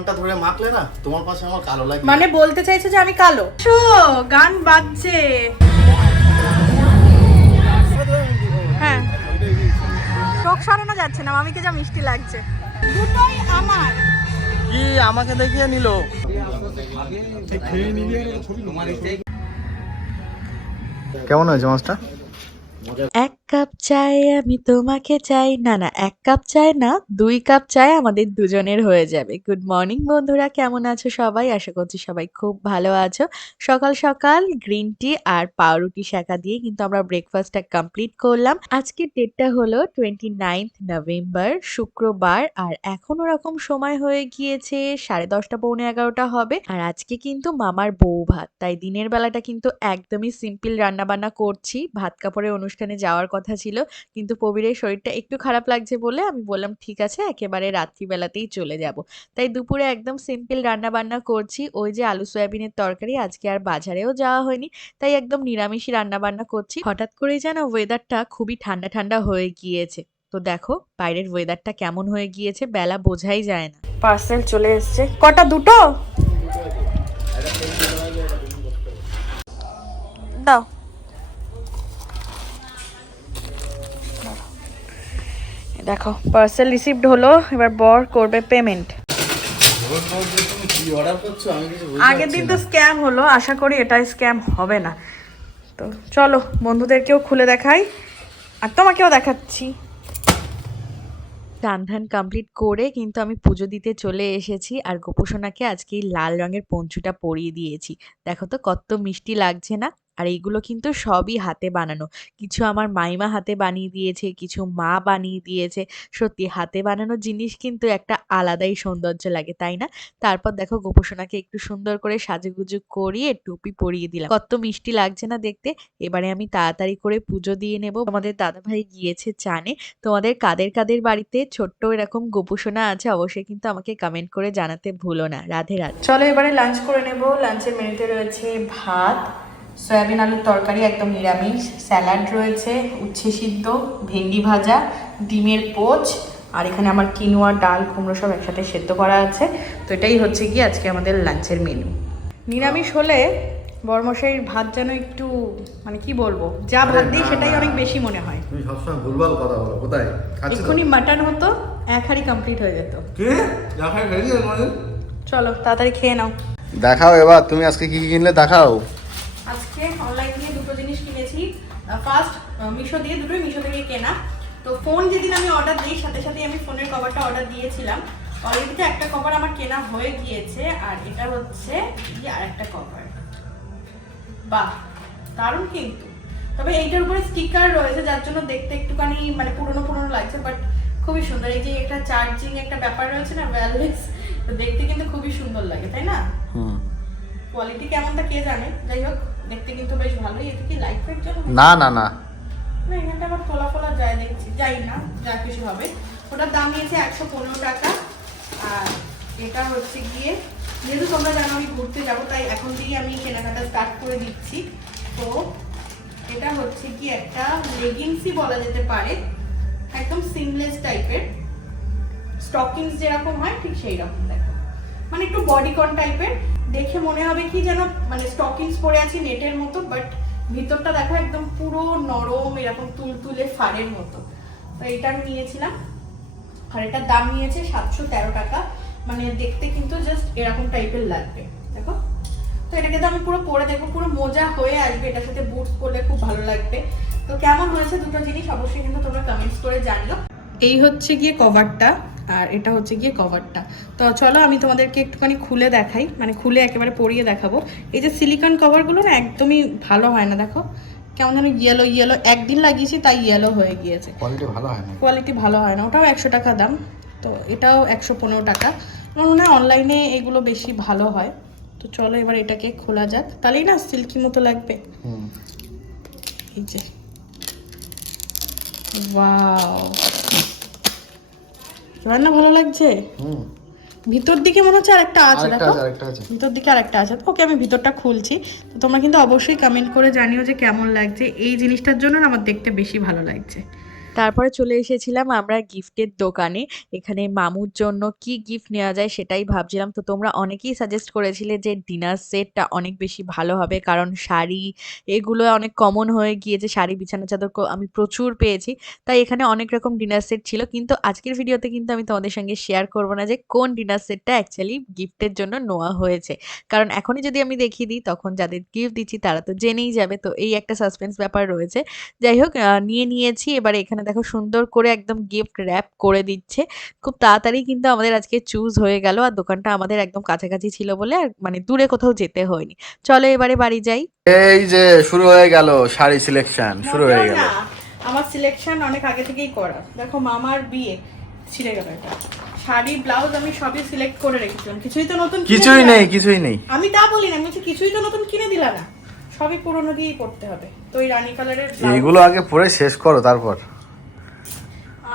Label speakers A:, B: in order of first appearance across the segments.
A: ঘণ্টা ধরে মাখলে না তোমার পাশে আমার কালো লাগে।
B: মানে বলতে চাইছে যে আমি কালো? শো গান বাজছে। হ্যাঁ। চোখ সরানো যাচ্ছে না মামিকে যা মিষ্টি লাগছে। দুটোই আমার।
A: কি আমাকে দেখিয়ে নিল? কেমন হয়েছে মাছটা?
B: এক কাপ চাই, আমি তোমাকে চাই। না না, এক কাপ চাই না, দুই কাপ চাই আমাদের দুজনের হয়ে যাবে। গুড মর্নিং বন্ধুরা, কেমন আছো সবাই? আশা করছি সবাই খুব ভালো আছো। সকাল সকাল গ্রিন টি আর পাউরুটি শাখা দিয়ে কিন্তু আমরা ব্রেকফাস্টটা কমপ্লিট করলাম। আজকের ডেটটা হলো টোয়েন্টি নাইনথ নভেম্বর শুক্রবার, আর এখন ওরকম সময় হয়ে গিয়েছে, সাড়ে দশটা, পৌনে এগারোটা হবে। আর আজকে কিন্তু মামার বউ ভাত। তাই দিনের বেলাটা কিন্তু একদমই সিম্পল রান্না বান্না করছি। ভাত কাপড়ের অনুষ্ঠানে যাওয়ার কথা ছিল। কিন্তু প্রবীরের শরীরটা একটু খারাপ লাগছে বলে আমি বললাম, ঠিক আছে, একেবারে রাত্রিবেলাতেই চলে যাব। তাই দুপুরে একদম সিম্পল রান্না বান্না করছি। ওই যে আলু সয়াবিনের তরকারি, আজকে আর বাজারেও যাওয়া হয়নি। তাই একদম নিরামিষই রান্না বান্না করছি। হঠাৎ করেই যেন ওয়েদারটা খুবই ঠান্ডা ঠান্ডা হয়ে গিয়েছে। তো দেখো, বাইরের ওয়েদারটা কেমন হয়ে গিয়েছে বেলা বোঝাই যায় না। পার্সেল চলে এসছে। কটা, দুটো? দাও। দেখো পার্সেল রিসিভড হলো, এবার বর করবে পেমেন্ট আগের দিন তো স্ক্যাম হলো, আশা করি এটা স্ক্যাম হবে না। তো চলো, বন্ধুদেরকেও খুলে দেখাই, আর তোমাকেও দেখাচ্ছি। রান্ধান কমপ্লিট করে কিন্তু আমি পুজো দিতে চলে এসেছি, আর গোপোষণাকে আজকে লাল রঙের পঞ্চুটা পরিয়ে দিয়েছি। দেখো তো কত মিষ্টি লাগছে না? আর এইগুলো কিন্তু সবই হাতে বানানো। কিছু আমার মাইমা হাতে বানিয়ে দিয়েছে, কিছু মা বানিয়ে দিয়েছে। সত্যি হাতে বানানো জিনিস কিন্তু একটা আলাদাই সৌন্দর্য লাগে, তাই না? তারপর দেখো গোপোষণাকে একটু সুন্দর করে সাজুগুজু করিয়ে টুপি পরিয়ে দিলাম। কত মিষ্টি লাগছে না দেখতে? এবারে আমি তাড়াতাড়ি করে পুজো দিয়ে নেব। আমাদের দাদা ভাই গিয়েছে চানে। তোমাদের কাদের কাদের বাড়িতে ছোট্ট এরকম গোপোষণা আছে অবশ্যই কিন্তু আমাকে কমেন্ট করে জানাতে ভুলো না। রাধে রাধে। চলো এবারে লাঞ্চ করে নেব। লাঞ্চের মেনুতে রয়েছে ভাত সয়াবিন আলুর তরকারি একদম নিরামিষ স্যালাড রয়েছে উচ্ছে সিদ্ধ ভেন্ডি ভাজা ডিমের পোচ আর এখানে আমার কিনোয়া ডাল কুমড়ো সব একসাথে সেদ্ধ করা আছে। তো এটাই হচ্ছে কি আজকে আমাদের লাঞ্চের মেনু নিরামিষ হলে বর্মশাইয়ের ভাত যেন একটু মানে কি বলব যা ভাত দিই সেটাই অনেক বেশি মনে হয়।
A: তুমি সবসময় ভুলভাল কথা বলো কোথায়?
B: এক্ষুনি মাটন হতো এক হাড়ি কমপ্লিট হয়ে যেত।
A: কে? দেখাই রেডি মানে?
B: চলো তাড়াতাড়ি খেয়ে নাও।
A: দেখাও এবার তুমি আজকে কি কি কিনলে দেখাও।
B: আজকে অনলাইন দিয়ে দুটো জিনিস কিনেছি। ফার্স্ট মিশো দিয়ে দুটোই মিশো থেকে কেনা। তো ফোন যেদিন আমি অর্ডার দিই সাথে সাথে আমি ফোনের কভারটা অর্ডার দিয়েছিলাম। অলরেডি তো একটা কভার আমার কেনা হয়ে গিয়েছে আর এটা হচ্ছে আর একটা কভার বাহ দারুণ কিন্তু। তবে এইটার উপরে স্টিকার রয়েছে যার জন্য দেখতে একটুখানি মানে পুরনো পুরনো লাগছে বাট খুবই সুন্দর। এই যে একটা চার্জিং একটা ব্যাপার রয়েছে না ওয়্যারলেস তো দেখতে কিন্তু খুবই সুন্দর লাগে তাই না? কোয়ালিটি কেমনটা কে জানে? যাই হোক। দেখতে কিন্তু বেশ ভালোই। এটা কি লাইট ফাইট জন্য?
A: না না না।
B: না এখানটা আবার তোলা ফোলা যায় দেখছি যাই না যা কিছু হবে। ওটার দাম নিয়েছে একশো পনেরো টাকা। আর এটা হচ্ছে গিয়ে যেহেতু তোমরা জানো আমি ঘুরতে যাব তাই এখন থেকেই আমি কেনাকাটা স্টার্ট করে দিচ্ছি। তো এটা হচ্ছে কি একটা লেগিংসই বলা যেতে পারে। একদম সিমলেস টাইপের স্টকিংস যেরকম হয় ঠিক সেই রকম দেখো। মানে একটু বডিকন টাইপের দেখে মনে হবে কি যেন মানে স্টকিংস পরে আছি নেটের মতো বাট ভিতরটা দেখো একদম পুরো নরম, এরকম তুলতুলে ফাড়ের মতো। তো এটা আমি নিয়েছিলাম। আর এটার দাম নিয়েছে সাতশো তেরো টাকা। মানে দেখতে কিন্তু জাস্ট এরকম টাইপের লাগবে, দেখো। তো এটাকে তো আমি পুরো পরে দেখব, পুরো মোজা হয়ে আসবে, এটার সাথে বুটস পরলে খুব ভালো লাগবে। তো কেমন হয়েছে দুটো জিনিস অবশ্যই কিন্তু তোমরা কমেন্টস করে জানিও। এই হচ্ছে গিয়ে কভারটা আর এটা হচ্ছে গিয়ে কভারটা তো চলো আমি তোমাদেরকে একটুখানি খুলে দেখাই মানে খুলে একেবারে পরিয়ে দেখাবো। এই যে সিলিকন কভারগুলো না একদমই ভালো হয় না দেখো। কেমন যেন ইয়েলো ইয়েলো একদিন লাগিয়েছি তাই ইয়েলো হয়ে গিয়েছে।
A: কোয়ালিটি ভালো হয় না।
B: কোয়ালিটি ভালো হয় না ওটাও একশো টাকা দাম। তো এটাও একশো পনেরো টাকা। আমার মনে হয় অনলাইনে এগুলো বেশি ভালো হয়। তো চলো এবার এটাকে খোলা যাক। তাহলেই না সিল্কি মতো লাগবে।
A: হুম।
B: এই যে। ওয়াও রান্না ভালো লাগছে? ভিতর দিকে মনে হচ্ছে আরেকটা আছে দেখো। ভিতর দিকে আরেকটা আছে। ওকে আমি ভিতরটা খুলছি। তো তোমরা কিন্তু অবশ্যই কমেন্ট করে জানিও যে কেমন লাগছে। এই জিনিসটার জন্য আমার দেখতে বেশি ভালো লাগছে।
C: তারপরে চলে এসেছিলাম আমরা গিফটের দোকানে। এখানে মামুর জন্য কি গিফট নেওয়া যায় সেটাই ভাবছিলাম। তো তোমরা অনেকেই সাজেস্ট করেছিলে যে ডিনার সেটটা অনেক বেশি ভালো হবে, কারণ শাড়ি এগুলো অনেক কমন হয়ে গিয়েছে, শাড়ি, বিছানা, চাদর আমি প্রচুর পেয়েছি। তাই এখানে অনেক রকম ডিনার সেট ছিল। কিন্তু আজকের ভিডিওতে কিন্তু আমি তোমাদের সঙ্গে শেয়ার করব না যে কোন ডিনার সেটটা অ্যাকচুয়ালি গিফটের জন্য নেওয়া হয়েছে। কারণ এখনই যদি আমি দেখিয়ে দিই, তখন যাদের গিফট দিচ্ছি তারা তো জেনেই যাবে। তো এই একটা সাসপেন্স ব্যাপার রয়েছে। যাই হোক নিয়ে নিয়েছি। এবারে এখানে দেখো সুন্দর করে একদম গিফট র্যাপ করে দিচ্ছে। খুব তাড়াতাড়ি কিন্তু আমাদের আজকে চুজ হয়ে গেল আর দোকানটা আমাদের একদম কাছাকাছি ছিল বলে আর মানে দূরে কোথাও যেতে হয়নি। চলো এবারে বাড়ি যাই।
A: এই যে শুরু হয়ে গেল শাড়ি সিলেকশন শুরু হয়ে গেল।
B: আমার সিলেকশন অনেক আগে থেকেই করা। দেখো মামার বিয়ে ছিঁড়ে গেল এটা। শাড়ি ব্লাউজ আমি সবই সিলেক্ট করে রেখেছিলাম। কিছুই তো নতুন
A: কিছুই নেই কিছুই নেই।
B: আমি তা বলি না আমি বলছি কিছুই তো নতুন কিনে দিলা না। সবই পুরনো দিয়েই পড়তে হবে। তো ওই রানী কালারের
A: এইগুলো আগে পরে শেষ করো তারপর।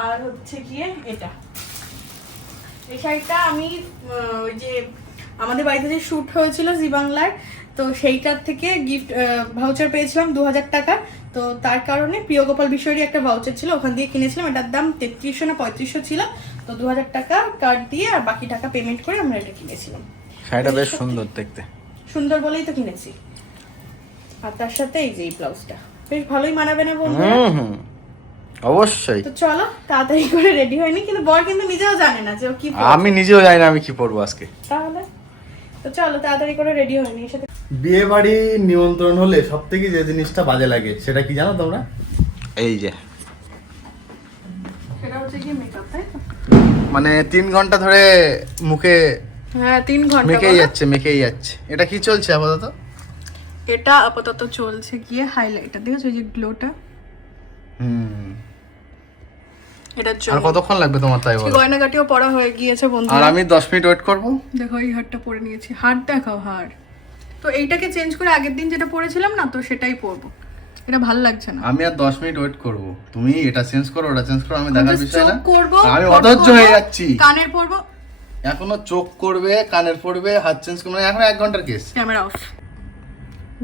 B: আর হচ্ছে গিয়ে এটা। এই শাড়িটা আমি ওই যে আমাদের বাড়িতে যে শ্যুট হয়েছিল জি বাংলার তো সেইটার থেকে গিফট ভাউচার পেয়েছিলাম দু হাজার টাকা। তো তার কারণে প্রিয় গোপাল বিষয়েরই একটা ভাউচার ছিল ওখান দিয়ে কিনেছিলাম। এটার দাম তেত্রিশশো না পঁয়ত্রিশশো ছিল। তো দু হাজার টাকা কার্ড দিয়ে আর বাকি টাকা পেমেন্ট করে আমরা এটা কিনেছিলাম।
A: শাড়িটা বেশ সুন্দর দেখতে।
B: সুন্দর বলেই তো কিনেছি। আর তার সাথে এই যে এই ব্লাউজটা বেশ ভালোই মানাবে না বন্ধু
A: অবশ্যই।
B: তো চলো তাড়াতাড়ি করে রেডি হয়নি কিন্তু বর কিন্তু নিজেও জানে না যে ও কি
A: আমি নিজেও জানি না আমি কি পরবো আজকে।
B: তাহলে? তো চলো তাড়াতাড়ি করে রেডি হয়নি এর সাথে
D: বিয়ে বাড়ি নিমন্ত্রণ হলে সব থেকে যে জিনিসটা বাজে লাগে সেটা কি জানো তোমরা?
A: এই যে।
B: সেটা হচ্ছে কি মেকআপ তাই
A: মানে তিন ঘণ্টা ধরে মুখে
B: হ্যাঁ তিন ঘণ্টা
A: মেখেই যাচ্ছে মেখেই যাচ্ছে। এটা কি চলছে আপাতত?
B: এটা আপাতত চলছে গিয়ে হাইলাইটার দেখেছ এই যে গ্লোটা
A: হুম।
B: এটার
A: আর কতক্ষণ লাগবে তোমার তাই বলো?
B: গয়নাগাটিও পড়া হয়ে গিয়েছে বন্ধু
A: আর আমি দশ মিনিট ওয়েট করব।
B: দেখো এই হারটা পরে নিয়েছি। হার দেখাও হার। তো এইটাকে চেঞ্জ করে আগের দিন যেটা পরেছিলাম না তো সেটাই পরবো। এটা ভালো লাগছে না।
A: আমি আর দশ মিনিট ওয়েট করব। তুমি এটা চেঞ্জ করো ওটা চেঞ্জ করো আমি দেখার বিষয় না।
B: করব
A: আমি অধৈর্য হয়ে যাচ্ছি।
B: কানের পরবো।
A: এখনও চোখ করবে কানের পড়বে হাত চেঞ্জ করবে এখন এক ঘণ্টার কেস
B: ক্যামেরা অফ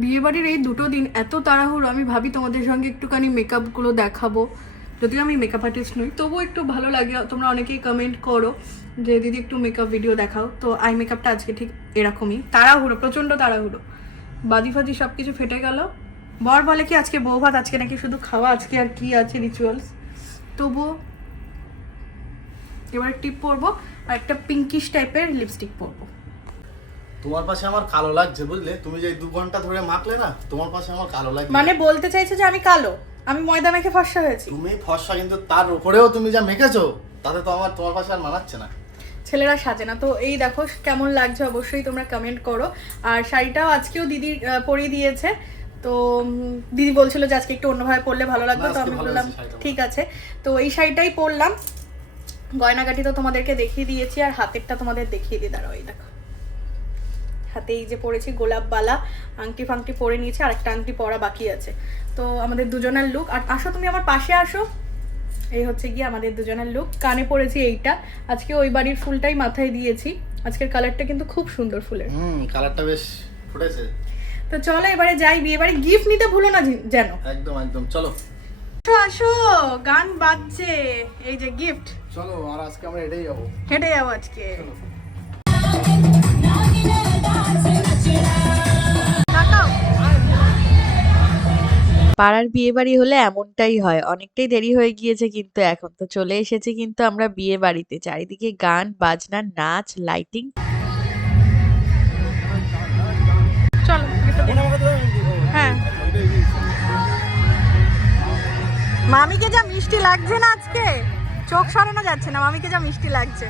B: বিয়ে বাড়ির এই দুটো দিন এত তাড়াহুড়ো আমি ভাবি তোমাদের সঙ্গে একটুখানি মেকআপগুলো দেখাবো। যদিও আমি মেকআপ আর্টিস্ট নই তবুও একটু ভালো লাগে। তোমরা অনেকেই কমেন্ট করো যে দিদি একটু মেকআপ ভিডিও দেখাও। তো আই মেকআপটা আজকে ঠিক এরকমই। তাড়াহুড়ো প্রচণ্ড তাড়াহুড়ো। বাদি ফাদি সব কিছু ফেটে গেল। বর বলে কি আজকে বউ ভাত আজকে নাকি শুধু খাওয়া আজকে আর কি আছে রিচুয়ালস তবুও এবার টিপ পরবো আর একটা পিঙ্কিশ টাইপের লিপস্টিক পরবো।
D: তোমার পাশে আমার কালো লাগছে বুঝলে? তুমি যে দু ঘণ্টা ধরে মাখলে না তোমার পাশে আমার কালো লাগছে।
B: মানে বলতে চাইছো যে আমি কালো? আমি ময়দা মেখে ফর্সা হয়েছি।
D: তুমি ফর্সা কিন্তু তার উপরেও তুমি যা মেখেছো তাতে তো আমার তোমার পাশে আর মানাচ্ছে না।
B: ছেলেরা সাজে না। তো এই দেখো কেমন লাগছে অবশ্যই তোমরা কমেন্ট করো। আর শাড়িটাও আজকেও দিদি পরিয়ে দিয়েছে। তো দিদি বলছিল যে আজকে একটু অন্যভাবে পরলে ভালো লাগবে তো আমি বললাম ঠিক আছে। তো এই শাড়িটাই পরলাম। গয়নাগাটি তো তোমাদেরকে দেখিয়ে দিয়েছি আর হাতেরটা তোমাদের দেখিয়ে দিই। দাঁড়াও এই দেখো। হাতে এই যে পরেছি গোলাপ বালা আংটি ফাংটি পরে নিয়েছি আর একটা আংটি পরা বাকি আছে। তো আমাদের দুজনের লুক আর আসো তুমি আমার পাশে আসো। এই হচ্ছে গিয়ে আমাদের দুজনের লুক কানে পড়েছি এইটা। আজকে ওই বাড়ির ফুলটাই মাথায় দিয়েছি। আজকের কালারটা কিন্তু খুব সুন্দর ফুলের।
D: হুম কালারটা বেশ ফুটেছে।
B: তো চলো এবারে যাই বিয়ে বাড়ি গিফট নিতে ভুলো না যেন।
D: একদম একদম চলো।
B: আসো আসো গান বাজছে। এই যে গিফট
A: চলো আর আজকে আমরা এটাই যাব।
B: হেঁটে যাব আজকে।
C: পাড়ার বিয়ে বাড়ি হলে এমনটাই হয়। অনেকটাই দেরি হয়ে গিয়েছে কিন্তু এখন তো চলে এসেছি কিন্তু আমরা বিয়ে বাড়িতে চারিদিকে গান, বাজনা, নাচ লাইটিং
B: চলো হ্যাঁ। মামিকে যা মিষ্টি লাগছে না আজকে? চোখ সরানো যাচ্ছে না, মামিকে যা মিষ্টি লাগছে।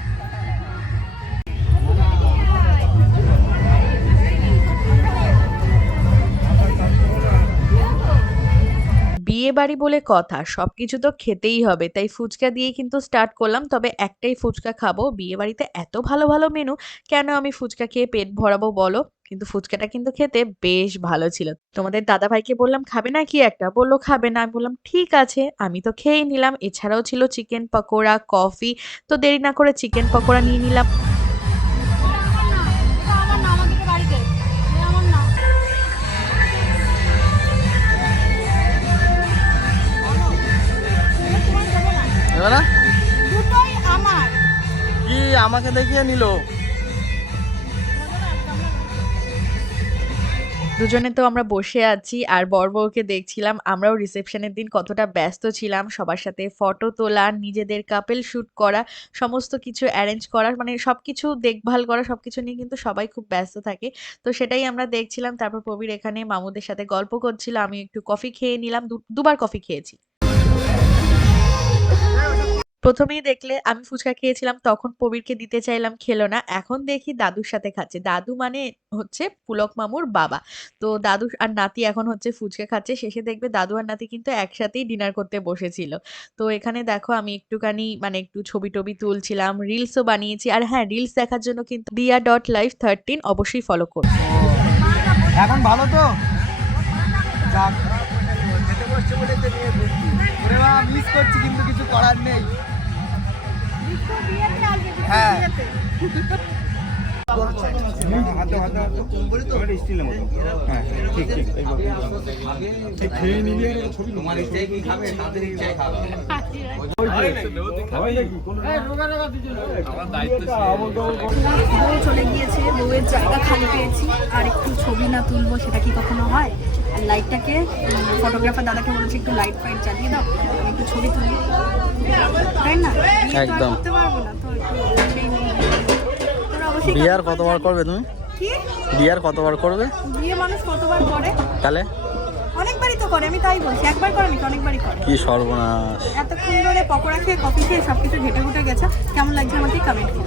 C: বিয়ে বাড়ি বলে কথা সব কিছু তো খেতেই হবে। তাই ফুচকা দিয়ে কিন্তু স্টার্ট করলাম। তবে একটাই ফুচকা খাব। বিয়ে বাড়িতে এত ভালো ভালো মেনু কেন আমি ফুচকা খেয়ে পেট ভরাবো বলো? কিন্তু ফুচকাটা কিন্তু খেতে বেশ ভালো ছিল। তোমাদের দাদা ভাইকে বললাম, খাবে না কি একটা? বলল, খাবে না। আমি বললাম, ঠিক আছে। আমি তো খেয়েই নিলাম। এছাড়াও ছিল চিকেন পকোড়া কফি তো দেরি না করে চিকেন পকোড়া নিয়ে নিলাম।
A: না? দুটোই আমার। কি আমাকে দেখিয়ে নিল?
C: দুজনে তো আমরা বসে আছি আর বর্বকে দেখছিলাম। আমরাও রিসেপশনের দিন কতটা ব্যস্ত ছিলাম। সবার সাথে ফটো তোলা নিজেদের কাপেল শ্যুট করা সমস্ত কিছু অ্যারেঞ্জ করা মানে সব কিছু দেখভাল করা সব কিছু নিয়ে কিন্তু সবাই খুব ব্যস্ত থাকে। তো সেটাই আমরা দেখছিলাম। তারপর প্রবীর এখানে মামুদের সাথে গল্প করছিল। আমি একটু কফি খেয়ে নিলাম। দুবার কফি খেয়েছি। প্রথমেই দেখলে আমি ফুচকা খেয়েছিলাম তখন প্রবীরকে দিতে চাইলাম খেলো না এখন দেখি দাদুর সাথে খাচ্ছে। দাদু মানে হচ্ছে পুলক মামুর বাবা। তো দাদু আর নাতি এখন হচ্ছে ফুচকা খাচ্ছে শেষে দেখবে দাদু আর নাতি কিন্তু একসাথেই ডিনার করতে বসেছিল। তো এখানে দেখো আমি একটুখানি মানে একটু ছবি টবি তুলছিলাম রিলসও বানিয়েছি আর হ্যাঁ রিলস দেখার জন্য কিন্তু দিয়া ডট লাইফ থার্টিন অবশ্যই ফলো করো।
A: এখন ভালো তো? যাক মিস করছি কিন্তু কিছু করার নেই। হ্যাঁ।
B: চলে গিয়েছে, বউয়ের জায়গা খালি পেয়েছি, আর একটু ছবি না তুলবো, সেটা কি কখনো হয়? লাইটটাকে ফটোগ্রাফার দাদাকে বলেছি একটু লাইট ফাইট জ্বালিয়ে দাও আমি একটু ছবি তুলি। তাই না?
A: একদম।
B: করতে পারব না তো
A: বিয়ার কতবার করবে তুমি?
B: কি?
A: বিয়ার কতবার করবে?
B: বিয়ে মানুষ কতবার করে?
A: তাহলে?
B: অনেকবারই তো করে আমি তাই বলছি একবার করে নাকি অনেকবারই করে?
A: কি সর্বনাশ।
B: এতক্ষণ ধরে পকোড়া খেয়ে কফি খেয়ে সবকিছু ঘেটে ঘুটে গেছে কেমন লাগছে আমাকে কমেন্ট করো।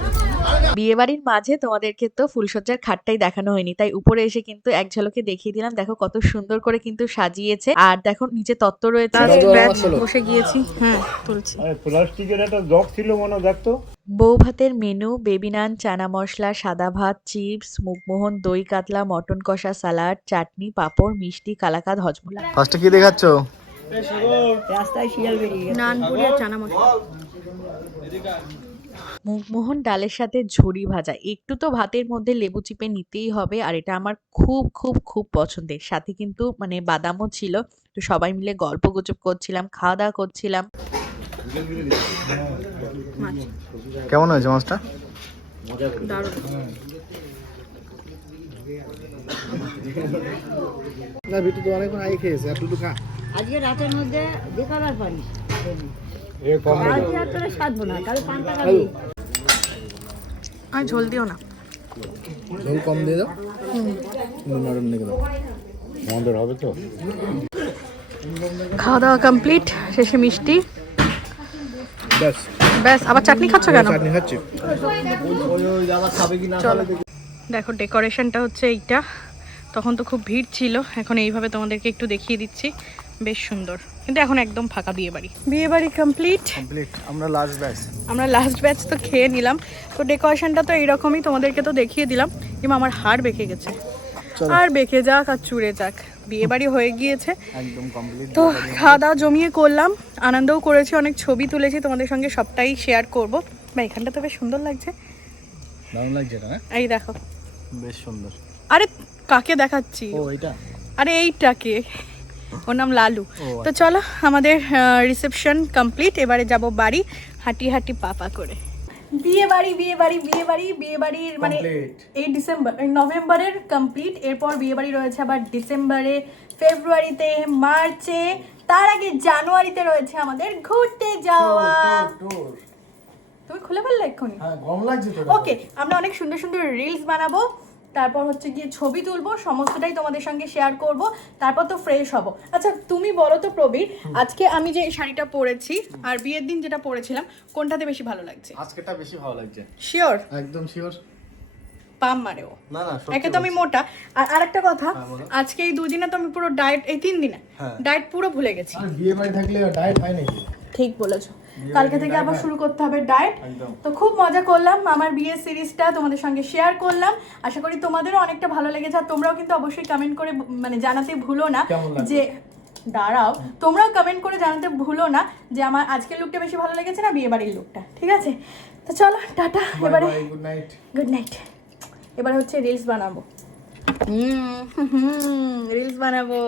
C: বিয়েবাড়ির মাঝে তোমাদেরকে তো ফুলসজ্জার খাটটাই দেখানো হয়নি তাই উপরে এসে কিন্তু এক ঝলকে দেখিয়ে দিলাম দেখো কত সুন্দর করে কিন্তু সাজিয়েছে। আর দেখো নিচে তত্ত্ব রয়েছে।
B: বসে গিয়েছি হ্যাঁ তুলছি।
D: প্লাস্টিকের একটা জগ ছিল মনে দেখতো।
C: বউ ভাতের মেনু বেবি নান চানা মশলা সাদা ভাত চিপস মুগমোহন দই কাতলা মটন কষা সালাড চাটনি পাঁপড় মিষ্টি কালাকাদ হজমোলা।
A: ফার্স্টে কি দেখাচ্ছ?
B: নানপুরি আর চানা মশলা।
C: মুগমোহন ডালের সাথে ঝুড়ি ভাজা। একটু তো ভাতের মধ্যে লেবু চিপে নিতেই হবে আর এটা আমার খুব খুব খুব পছন্দের। সাথে কিন্তু মানে বাদামও ছিল তো সবাই মিলে গল্প গুজব করছিলাম খাওয়া দাওয়া করছিলাম।
A: কেমন হয়েছে মাছটা? না বিটু তো অনেকক্ষণ আগে খেয়েছে আর দুটো খা।
E: আজকে রাতের মধ্যে আর না কাল
B: আর ঝোল দিও না।
A: ঝোল কম দিয়ে দাও। নরম লেগে দাও
D: আমাদের হবে তো।
B: খাওয়া দাওয়া কমপ্লিট শেষে মিষ্টি।
A: ব্যাস।
B: ব্যাস আবার চাটনি খাচ্ছ কেন?
A: চাটনি খাচ্ছি। ওই ওই আবার খাবে কি না খাবে দেখি।
B: দেখো ডেকোরেশনটা হচ্ছে এইটা। তখন তো খুব ভিড় ছিল এখন এইভাবে তোমাদেরকে একটু দেখিয়ে দিচ্ছি। বেশ সুন্দর। কিন্তু এখন একদম ফাঁকা বিয়ে বাড়ি বিয়ে বাড়ি কমপ্লিট
A: কমপ্লিট আমরা লাস্ট ব্যাচ
B: আমরা লাস্ট ব্যাচ তো খেয়ে নিলাম। তো ডেকোরেশনটা তো এইরকমই তোমাদেরকে তো দেখিয়ে দিলাম। কিন্তু আমার হাড় বেঁকে গেছে। আর বেঁকে যাক আর চুড়ে যাক। বিয়ে বাড়ি হয়ে গিয়েছে। তো খাওয়া দাওয়া জমিয়ে করলাম। আনন্দও করেছি অনেক ছবি তুলেছি তোমাদের সঙ্গে সবটাই শেয়ার করব। বা এখানটা তো বেশ সুন্দর লাগছে।
A: দারুণ লাগছে এটা হ্যাঁ?
B: এই দেখো।
A: বেশ সুন্দর।
B: আরে কাকে দেখাচ্ছি?
A: ও এটা
B: আরে এইটাকে। ওর নাম লালু। তো চলো আমাদের রিসেপশন কমপ্লিট এবারে যাব বাড়ি হাঁটি হাঁটি পাপা করে। বিয়ে বাড়ি বিয়ে বাড়ি বিয়ে বাড়ি বিয়ে বাড়ির মানে এই ডিসেম্বর নভেম্বরের কমপ্লিট এরপর বিয়ে বাড়ি রয়েছে আবার ডিসেম্বরে ফেব্রুয়ারিতে মার্চে তার আগে জানুয়ারিতে রয়েছে আমাদের ঘুরতে যাওয়া। তুমি খুলে ফেললে এক্ষুনি?
A: হ্যাঁ
B: ওকে আমরা অনেক সুন্দর সুন্দর রিলস বানাবো। তারপর হচ্ছে গিয়ে ছবি তুলবো সমস্তটাই তোমাদের সঙ্গে শেয়ার করব তারপর তো ফ্রেশ হব। আচ্ছা তুমি বলো তো প্রবীর আজকে আমি যে শাড়িটা পরেছি আর বিয়ের দিন যেটা পরেছিলাম কোনটাতে বেশি ভালো লাগছে?
A: আজকেটা বেশি ভালো লাগছে।
B: শিওর
A: একদম শিওর
B: পাম মারে ও
A: না না
B: একে তো আমি মোটা। আর আরেকটা কথা আজকে এই দুদিনে তো আমি পুরো ডায়েট এই তিন দিনে
A: হ্যাঁ।
B: ডায়েট পুরো ভুলে গেছি।
A: আর বিয়ে বাড়ি থাকলে ডায়েট হয় নাকি?
B: ঠিক বলেছ। কালকে থেকে আবার শুরু করতে হবে ডায়েট তো খুব মজা করলাম আমার বিয়ের সিরিজটা তোমাদের সঙ্গে শেয়ার করলাম। আশা করি তোমাদেরও অনেকটা ভালো লেগেছে আর তোমরাও কিন্তু অবশ্যই কমেন্ট করে মানে জানাতে ভুলো না যে দাঁড়াও তোমরাও কমেন্ট করে জানাতে ভুলো না যে আমার আজকের লুকটা বেশি ভালো লেগেছে না বিয়ে বাড়ির লুকটা ঠিক আছে? তো চলো টাটা এবারে
A: গুড নাইট
B: গুড নাইট এবার হচ্ছে রিলস বানাবো। হুম রিলস বানাবো।